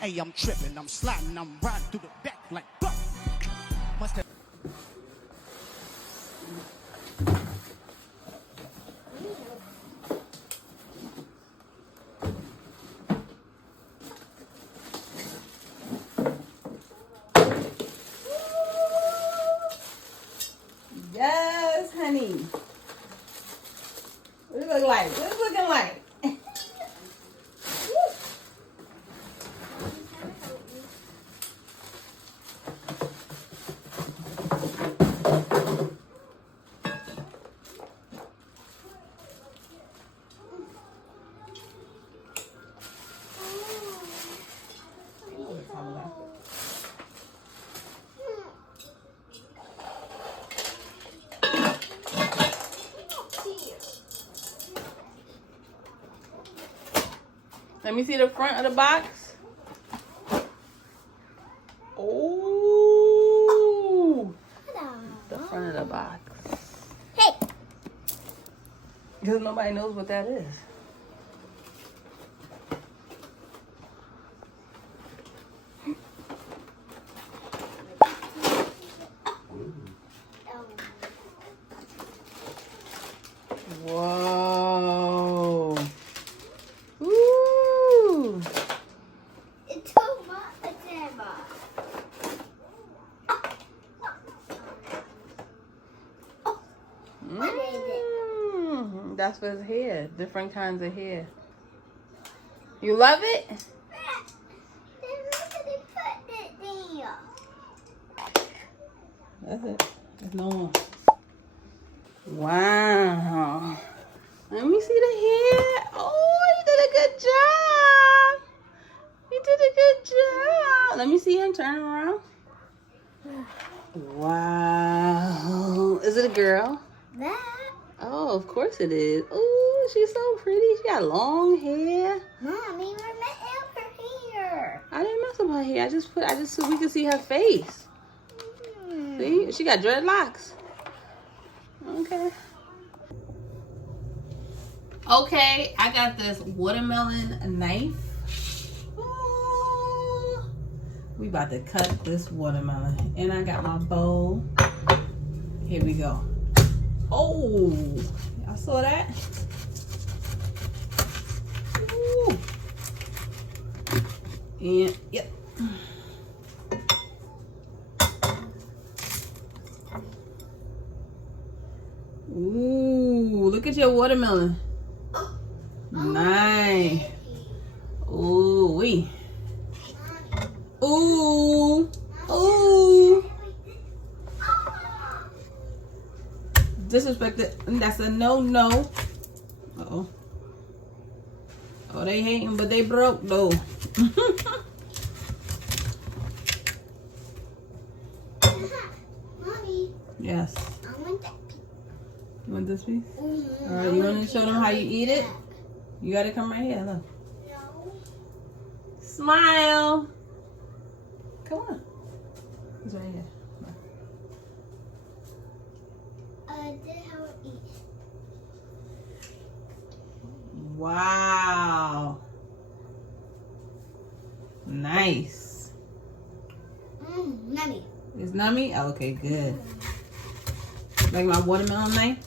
Hey, I'm tripping, I'm sliding, I'm riding through the back like fuck. Must have. Yes, honey. What it look like? What it looking like? Let me see the front of the box. Oh, the front of the box. Hey. Because nobody knows what that is. Whoa. Ooh. It's a box. What is it? That's for his hair. Different kinds of hair. You love it? Then look at it, put it there. That's it. There's no more. Wow. Let me see the hair. Oh, you did a good job. You did a good job. Let me see him turn around. Wow. Is it a girl? That. Oh, of course it is. Oh, she's so pretty. She got long hair. Mommy, we're messing up her hair. I didn't mess up her hair. I just so we could see her face. See, she got dreadlocks. Okay. Okay, I got this watermelon knife. Ooh. We about to cut this watermelon. And I got my bowl. Here we go. Oh, y'all saw that? Ooh. And, yep. Ooh, look at your watermelon. Nice. Ooh, wee. Ooh. Ooh. Disrespected. That's a no-no. Uh-oh. Oh, they hating, but they broke, though. Mommy, Yes. I want that piece. You want this piece? Mm-hmm. All right, you want to show them how you eat it? You got to come right here, look. No. Smile. Come on. It's right here. This is how it eats. Wow. Nice. Mommy. It's nummy? Oh, okay, good. Like my watermelon knife?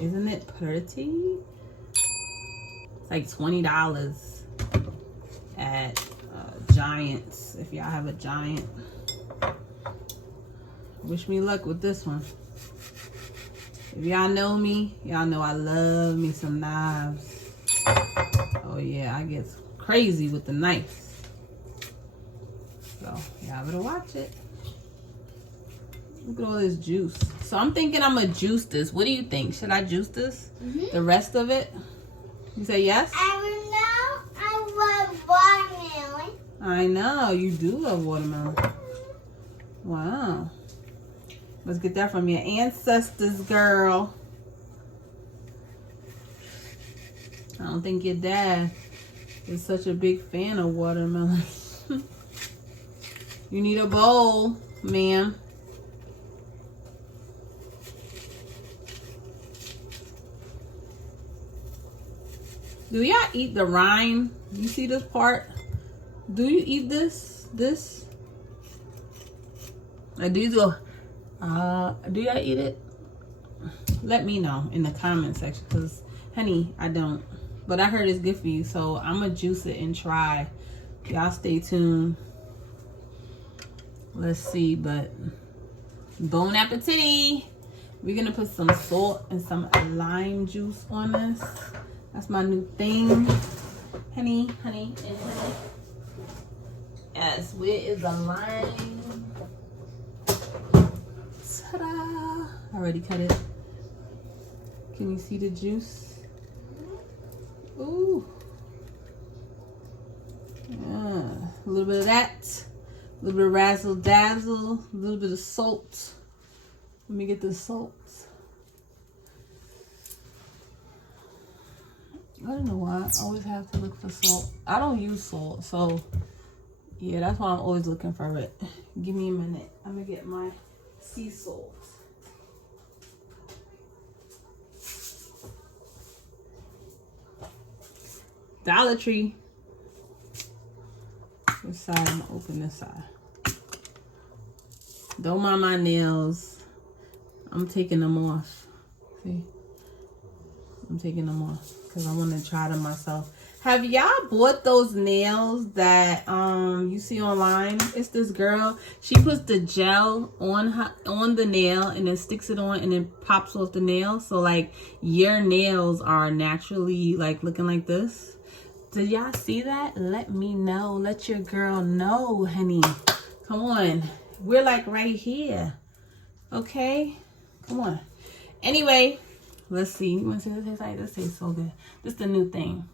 Isn't it pretty? It's like $20 at Giants, if y'all have a Giant. Wish me luck with this one. If y'all know me, y'all know I love me some knives. Oh yeah, I get crazy with the knives. So y'all better watch it. Look at all this juice. So I'm thinking I'm gonna juice this. What do you think? Should I juice this? The rest of it? You say yes? I love watermelon. I know, you do love watermelon. Wow. Let's get that from your ancestors, girl. I don't think your dad is such a big fan of watermelon. You need a bowl, ma'am. Do y'all eat the rind? You see this part? Do you eat this? Like, do y'all eat it? Let me know in the comment section, because honey, I don't. But I heard it's good for you, so I'm gonna juice it and try. Y'all stay tuned. Let's see, but bon appetit. We're gonna put some salt and some lime juice on this. That's my new thing. Honey, and honey. Yes, where is the lime? Ta-da! I already cut it. Can you see the juice? Ooh. Yeah. A little bit of that. A little bit of razzle dazzle. A little bit of salt. Let me get the salt. I don't know why I always have to look for salt. I don't use salt, so yeah, that's why I'm always looking for it. Give me a minute. I'm gonna get my sea salt. Dollar Tree. This side, I'm gonna open this side. Don't mind my nails. I'm taking them off. See? I'm taking them off because I want to try them myself. Have y'all bought those nails that you see online? It's this girl. She puts the gel on the nail and then sticks it on and then pops off the nail. So like your nails are naturally like looking like this. Did y'all see that? Let me know. Let your girl know, honey. Come on. We're like right here. Okay? Come on. Anyway, let's see. You want to see this taste like? This tastes so good. This is the new thing.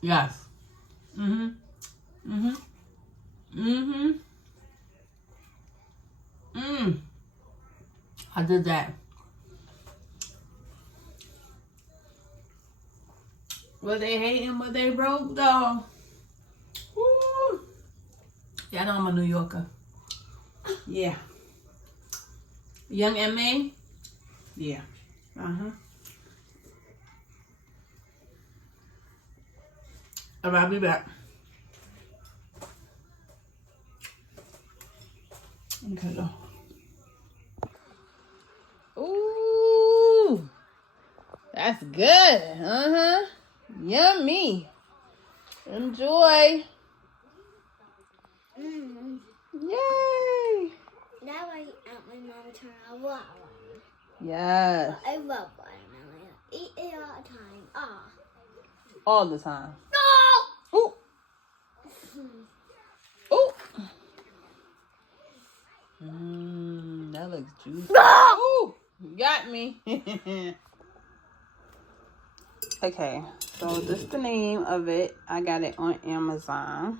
Yes. I did that. Were they hating what they broke though? Woo. Y'all know I'm a New Yorker. Yeah. Young M.A.? Yeah. I'll be back. Okay, go. Ooh. That's good. Yummy. Enjoy. Yay. Now I eat at my mama turn a watermelon. Yes. I love watermelon. Eat it all the time. All the time. No! Ooh. Ooh. That looks juicy. No! Ooh, you got me. Okay, so this is the name of it. I got it on Amazon.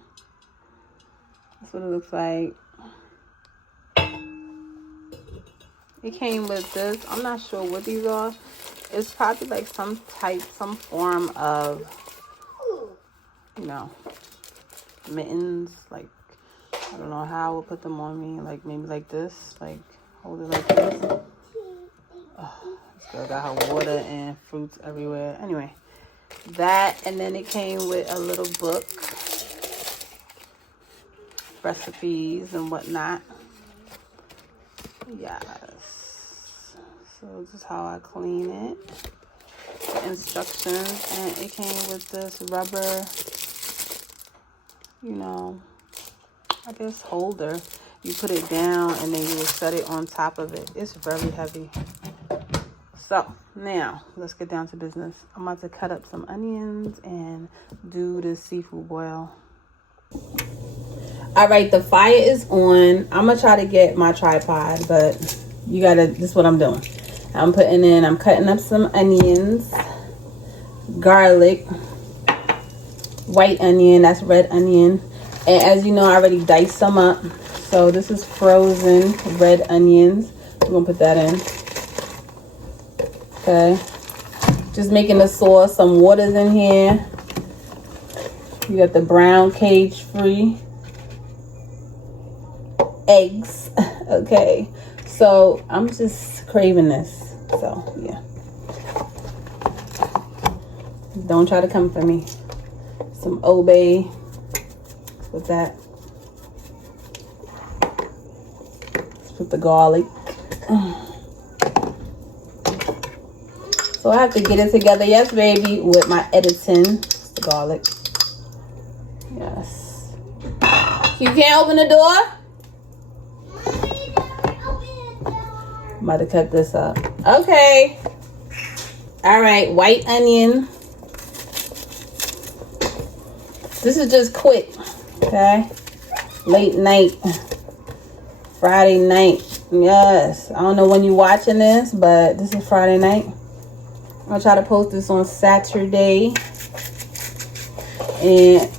That's what it looks like. It came with this. I'm not sure what these are. It's probably like some form of, you know, mittens. Like, I don't know how I would put them on me. Like, maybe like this. Like, hold it like this. Oh, this girl got her water and fruits everywhere. Anyway, that. And then it came with a little book. Recipes and whatnot. Yes. So this is how I clean it. Instructions. And it came with this rubber, you know, I guess holder. You put it down and then you will set it on top of it. It's very heavy. So now let's get down to business. I'm about to cut up some onions and do the seafood boil. All right, the fire is on. I'm gonna try to get my tripod, but you gotta, this is what I'm doing. I'm cutting up some onions, garlic, white onion, that's red onion. And as you know, I already diced some up. So this is frozen red onions. We're gonna put that in. Okay. Just making the sauce. Some water's in here. You got the brown cage-free eggs. Okay. So I'm just craving this. So yeah, don't try to come for me. Some obey with that. With the garlic. So I have to get it together, yes baby, with my editing. It's the garlic. Yes. You can't open the door? I'm about to cut this up. Okay. All right, white onion. This is just quick, okay? Late night, Friday night. Yes, I don't know when you're watching this, but this is Friday night. I'll try to post this on Saturday. And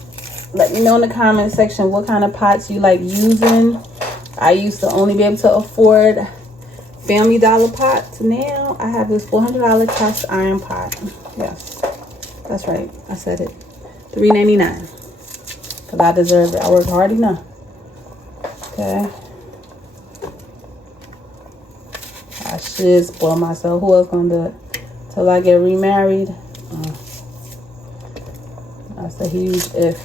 let me know in the comment section what kind of pots you like using. I used to only be able to afford Family Dollar pots. Now I have this $400 cast iron pot. Yes, that's right. I said it. $3.99. Because I deserve it. I worked hard enough. Okay. I should spoil myself. Who else gonna do it? Till I get remarried. That's a huge if.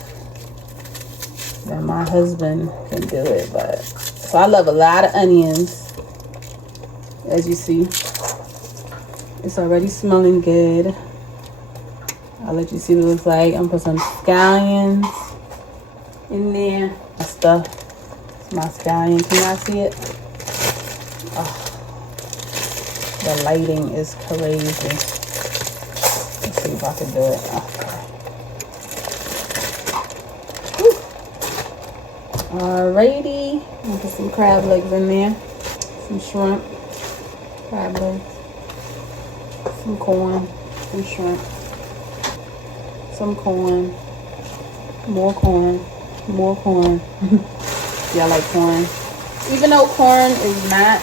Then my husband can do it. But so I love a lot of onions. As you see, it's already smelling good. I'll let you see what it looks like. I'm gonna put some scallions in there. My stuff. It's my scallion. Can y'all see it? Oh. The lighting is crazy. Let's see if I can do it. Okay. Alrighty. I'll put some crab legs in there. Some shrimp. Crab legs. Some corn. Some shrimp. Some corn. More corn. More corn. Y'all like corn? Even though corn is not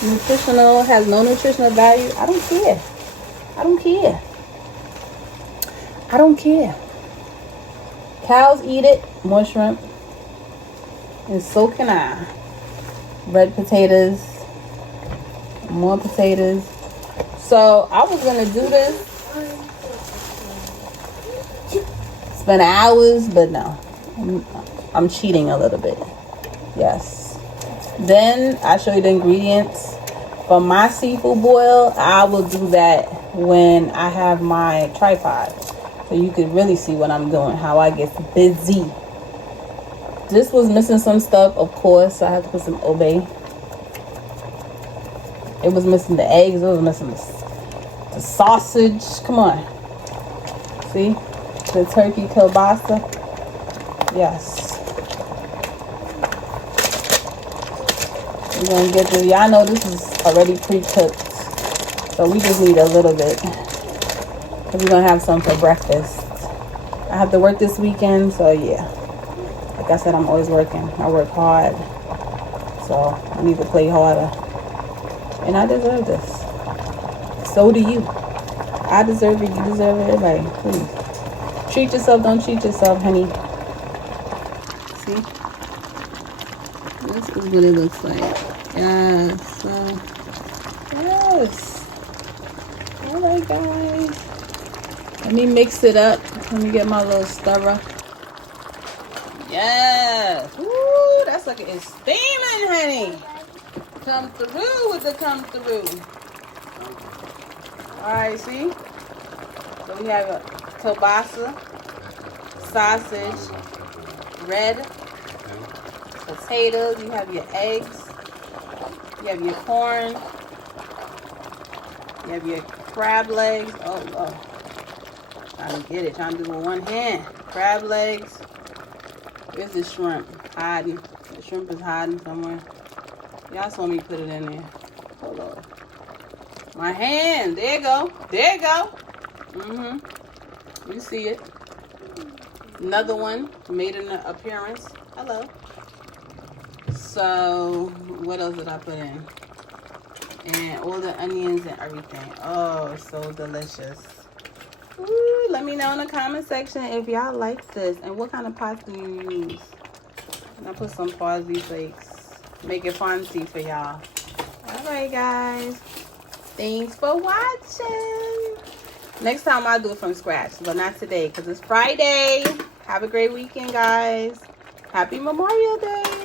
nutritional, has no nutritional value, I don't care. I don't care. I don't care. Cows eat it. More shrimp. And so can I. Red potatoes. More potatoes. So I was gonna do this. Spend hours, but no. I'm cheating a little bit. Yes. Then I show you the ingredients for my seafood boil. I will do that when I have my tripod, so you can really see what I'm doing, how I get busy. This was missing some stuff, of course. So I have to put some obey. It was missing the eggs. It was missing the sausage. Come on. See? The turkey kielbasa. Yes. We're gonna get this. Y'all know this is already pre-cooked, so we just need a little bit. We're gonna have some for breakfast. I have to work this weekend, so yeah. Like I said, I'm always working. I work hard, so I need to play harder. And I deserve this. So do you. I deserve it. You deserve it. Everybody, please. Treat yourself. Don't cheat yourself, honey. See? This is what it looks like. Yes. Yes. Alright, guys. Let me mix it up. Let me get my little stirrer. Yes. Ooh, that's like it's steaming, honey. Come through with the come through. Alright, see? So we have a kielbasa, sausage, red potatoes, you have your eggs, you have your corn, you have your crab legs. Oh, trying to get it, trying to do it with one hand. Crab legs. Where's the shrimp? Hiding. The shrimp is hiding somewhere. Y'all saw me put it in there. Hold on. My hand. There you go. There you go. You see it. Another one made an appearance. Hello. So, what else did I put in? And all the onions and everything. Oh, so delicious. Ooh, let me know in the comment section if y'all like this and what kind of pots do you use. And I put some parsley flakes. Make it fancy for y'all. Alright, guys. Thanks for watching. Next time I'll do it from scratch, but not today because it's Friday. Have a great weekend, guys. Happy Memorial Day.